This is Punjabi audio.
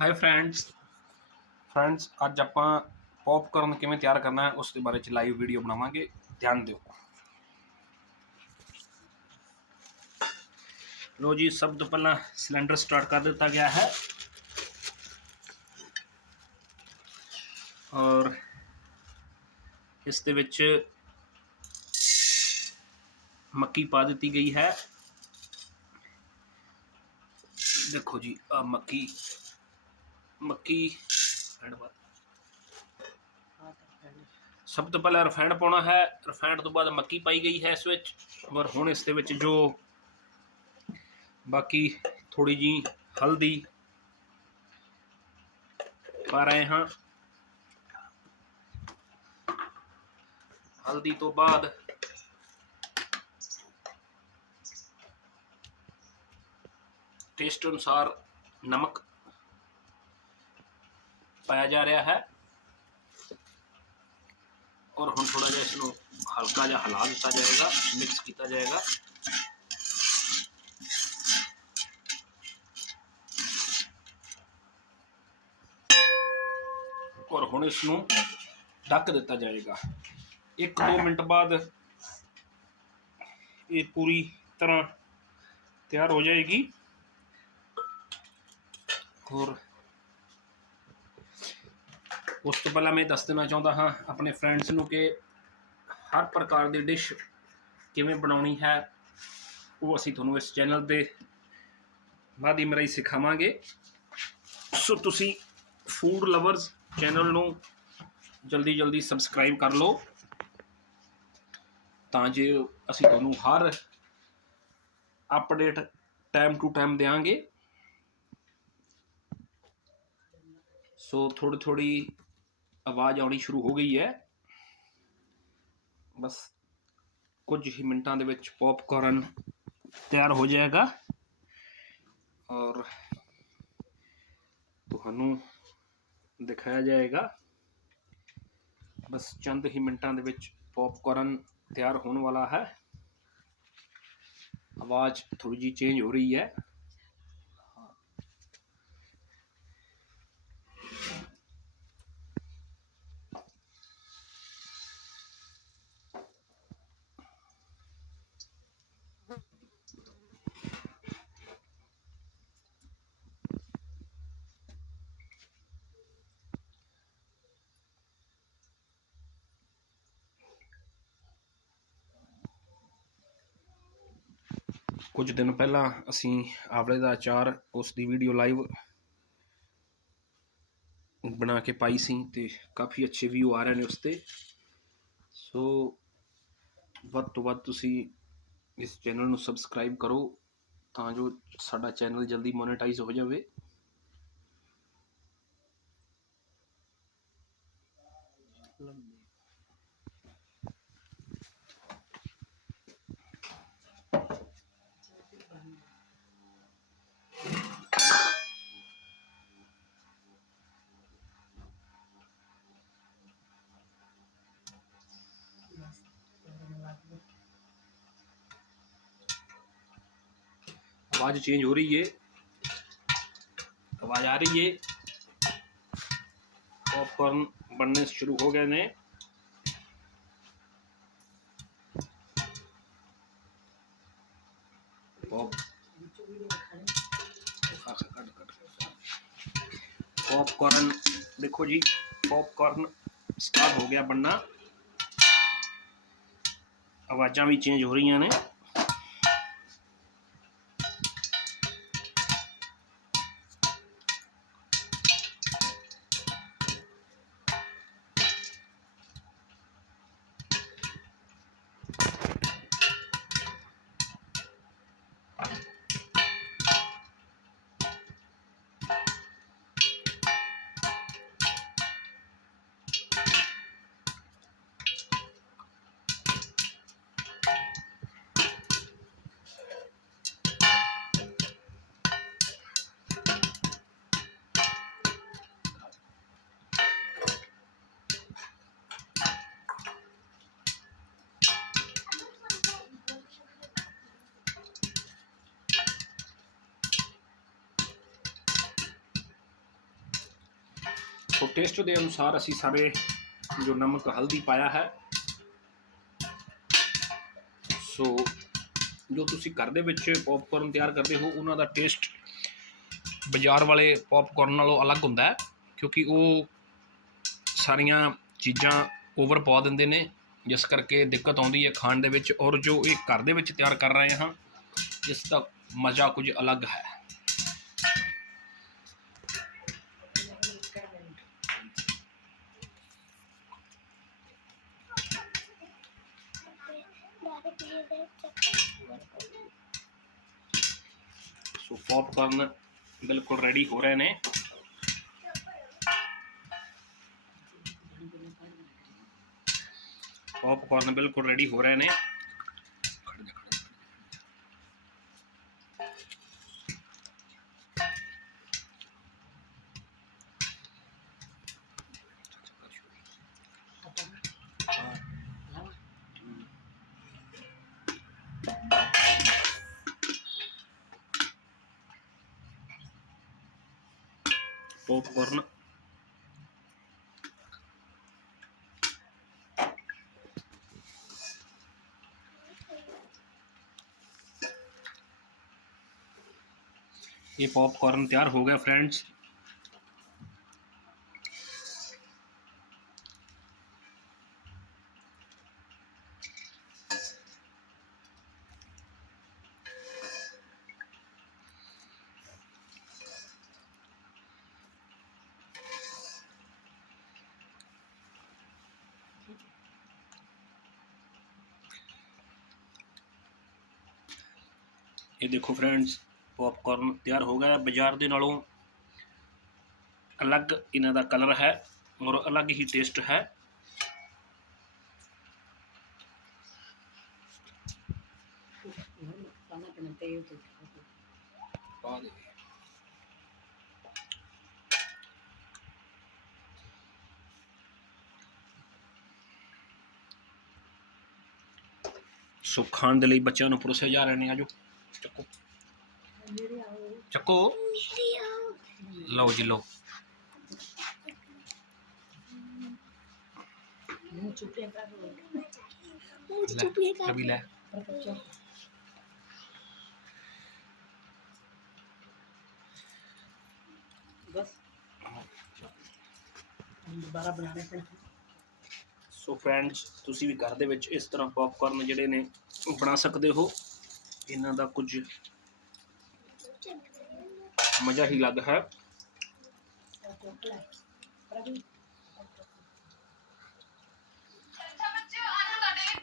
ਹਾਈ ਫਰੈਂਡਸ ਫਰੈਂਡਸ ਅੱਜ ਆਪਾਂ ਪੌਪਕਾਰਨ ਕਿਵੇਂ ਤਿਆਰ ਕਰਨਾ ਹੈ, ਉਸ ਦੇ ਬਾਰੇ ਚ ਲਾਈਵ ਵੀਡੀਓ ਬਣਾਵਾਂਗੇ। ਧਿਆਨ ਦਿਓ। ਲੋ ਜੀ, ਸਭ ਤੋਂ ਪਹਿਲਾਂ ਸਿਲੰਡਰ ਸਟਾਰਟ ਕਰ ਦਿੱਤਾ ਗਿਆ ਹੈ। ਔਰ ਇਸ ਦੇ ਵਿੱਚ ਮੱਕੀ ਪਾ ਦਿੱਤੀ ਗਈ ਹੈ। ਦੇਖੋ ਜੀ ਆ ਮੱਕੀ ਮੱਕੀ ਰਿਫਾਈਂਡ ਪਾ ਸਭ ਤੋਂ ਪਹਿਲਾਂ ਰਿਫਾਈਂਡ ਪਾਉਣਾ ਹੈ। ਰਿਫਾਈਂਡ ਤੋਂ ਬਾਅਦ ਮੱਕੀ ਪਾਈ ਗਈ ਹੈ ਇਸ ਵਿੱਚ। ਪਰ ਹੁਣ ਇਸ ਦੇ ਵਿੱਚ ਜੋ ਬਾਕੀ ਥੋੜੀ ਜੀ ਹਲਦੀ ਪਾ ਰਹੇ ਹਾਂ। ਹਲਦੀ ਤੋਂ ਬਾਅਦ ਟੇਸਟ ਅਨੁਸਾਰ ਨਮਕ ਪਾਇਆ ਜਾ ਰਿਹਾ ਹੈ। ਔਰ ਹੁਣ ਥੋੜਾ ਜਿਹਾ ਇਸ ਨੂੰ ਹਲਕਾ ਜਿਹਾ ਹਿਲਾ ਦਿੱਤਾ ਜਾਏਗਾ ਮਿਕਸ ਕੀਤਾ ਜਾਏਗਾ। ਔਰ ਹੁਣ ਇਸ ਨੂੰ ਢੱਕ ਦਿੱਤਾ ਜਾਏਗਾ। 1-2 ਮਿੰਟ ਬਾਅਦ ਇਹ ਪੂਰੀ ਤਰ੍ਹਾਂ ਤਿਆਰ ਹੋ ਜਾਏਗੀ। ਹੋਰ ਉਸ ਤੋਂ ਪਹਿਲਾਂ ਮੈਂ ਦੱਸ ਦੇਣਾ ਚਾਹੁੰਦਾ ਹਾਂ ਆਪਣੇ ਫਰੈਂਡਸ ਨੂੰ ਕਿ ਹਰ ਪ੍ਰਕਾਰ ਦੀ ਡਿਸ਼ ਕਿਵੇਂ ਬਣਾਉਣੀ ਹੈ, ਉਹ ਅਸੀਂ ਤੁਹਾਨੂੰ ਇਸ ਚੈਨਲ ਦੇ ਮਾਧਿਅਮ ਰਾਹੀਂ ਸਿਖਾਵਾਂਗੇ। ਸੋ ਤੁਸੀਂ ਫੂਡ ਲਵਰਸ ਚੈਨਲ ਨੂੰ ਜਲਦੀ ਜਲਦੀ ਸਬਸਕ੍ਰਾਈਬ ਕਰ ਲਓ। ਤਾਂ ਜੇ ਅਸੀਂ ਤੁਹਾਨੂੰ ਹਰ ਅਪਡੇਟ ਟਾਈਮ ਟੂ ਟਾਈਮ ਦੇਵਾਂਗੇ ਸੋ ਥੋੜੀ ਥੋੜੀ ਆਵਾਜ਼ ਆਉਣੀ ਸ਼ੁਰੂ ਹੋ ਗਈ ਹੈ। ਬਸ ਕੁਝ ਹੀ ਮਿੰਟਾਂ ਦੇ ਵਿੱਚ ਪੌਪਕਾਰਨ ਤਿਆਰ ਹੋ ਜਾਏਗਾ। ਔਰ ਤੁਹਾਨੂੰ ਦਿਖਾਇਆ ਜਾਏਗਾ। ਬਸ ਚੰਦ ਹੀ ਮਿੰਟਾਂ ਦੇ ਵਿੱਚ ਪੌਪਕਾਰਨ ਤਿਆਰ ਹੋਣ ਵਾਲਾ ਹੈ। ਆਵਾਜ਼ ਥੋੜੀ ਜੀ ਚੇਂਜ ਹੋ ਰਹੀ ਹੈ। ਕੁਝ ਦਿਨ ਪਹਿਲਾਂ ਅਸੀਂ ਆਵਲੇ ਦਾ ਅਚਾਰ ਉਸ ਦੀ ਵੀਡੀਓ ਲਾਈਵ ਬਣਾ ਕੇ ਪਾਈ ਸੀ ਤੇ ਕਾਫੀ ਅੱਛੇ ਵਿਊ ਆ ਰਹੇ ਨੇ ਉਸ ਤੇ। ਸੋ ਵੱਧ ਤੋਂ ਵੱਧ ਤੁਸੀਂ ਇਸ ਚੈਨਲ ਨੂੰ ਸਬਸਕ੍ਰਾਈਬ ਕਰੋ ਤਾਂ ਜੋ ਸਾਡਾ ਚੈਨਲ ਜਲਦੀ ਮੋਨੇਟਾਈਜ਼ ਹੋ ਜਾਵੇ। आवाज़ चेंज हो रही है। आवाज़ आ रही है। पॉपकॉर्न बनने शुरू हो गए ने पॉपकॉर्न देखो जी पॉपकॉर्न स्टार्ट हो गया बनना। आवाज़ा भी चेंज हो रही ने ਸੋ ਟੇਸਟ ਦੇ ਅਨੁਸਾਰ ਅਸੀਂ ਸਾਰੇ ਜੋ ਨਮਕ ਹਲਦੀ ਪਾਇਆ ਹੈ, ਸੋ ਜੋ ਤੁਸੀਂ ਘਰ ਦੇ ਵਿੱਚ ਪੌਪਕਾਰਨ ਤਿਆਰ ਕਰਦੇ ਹੋ, ਉਹਨਾਂ ਦਾ ਟੇਸਟ ਬਾਜ਼ਾਰ ਵਾਲੇ ਪੌਪਕਾਰਨ ਨਾਲੋਂ ਅਲੱਗ ਹੁੰਦਾ ਹੈ, ਕਿਉਂਕਿ ਉਹ ਸਾਰੀਆਂ ਚੀਜ਼ਾਂ ਓਵਰ ਪਾ ਦਿੰਦੇ ਨੇ, ਜਿਸ ਕਰਕੇ ਦਿੱਕਤ ਆਉਂਦੀ ਹੈ ਖਾਣ ਦੇ ਵਿੱਚ ਔਰ ਜੋ ਇਹ ਘਰ ਦੇ ਵਿੱਚ ਤਿਆਰ ਕਰ ਰਹੇ ਹਾਂ, ਇਸ ਦਾ ਮਜ਼ਾ ਕੁਝ ਅਲੱਗ ਹੈ। ਸੋ ਪੌਪਕਾਰਨ ਬਿਲਕੁਲ ਰੈਡੀ ਹੋ ਰਹੇ ਨੇ ਪੌਪਕਾਰਨ ਬਿਲਕੁਲ ਰੈਡੀ ਹੋ ਰਹੇ ਨੇ ਪੌਪਕਾਰਨ ਇਹ ਪੌਪਕਾਰਨ ਤਿਆਰ ਹੋ ਗਿਆ ਫਰੈਂਡਸ ਇਹ ਦੇਖੋ ਫਰੈਂਡਸ ਪੌਪਕਾਰਨ ਤਿਆਰ ਹੋ ਗਿਆ ਬਾਜ਼ਾਰ ਦੇ ਨਾਲੋਂ ਅਲੱਗ ਇਹਨਾਂ ਦਾ ਕਲਰ ਹੈ ਔਰ ਅਲੱਗ ਹੀ ਟੇਸਟ ਹੈ। ਸੋ ਖਾਣ ਦੇ ਲਈ ਬੱਚਿਆਂ ਨੂੰ ਪਰੋਸੇ ਜਾ ਰਹੇ ਨੇ ਆਜੋ। ਚੱਕੋ। ਚੱਕੋ। ਲਓ ਜੀ ਲਓ। ਲੈ ਅਭੀ ਲੈ। ਬਸ। ਦੁਬਾਰਾ ਬਣਾਣੇ ਪੈਣ ਸੋ ਫਰੈਂਡਸ ਤੁਸੀਂ ਵੀ ਘਰ ਦੇ ਵਿੱਚ ਇਸ ਤਰ੍ਹਾਂ ਪੌਪਕਾਰਨ ਜਿਹੜੇ ਨੇ ਉਹ ਬਣਾ ਸਕਦੇ ਹੋ। ਇਹਨਾਂ ਦਾ ਕੁਝ ਮਜ਼ਾ ਹੀ ਅਲੱਗ ਹੈ।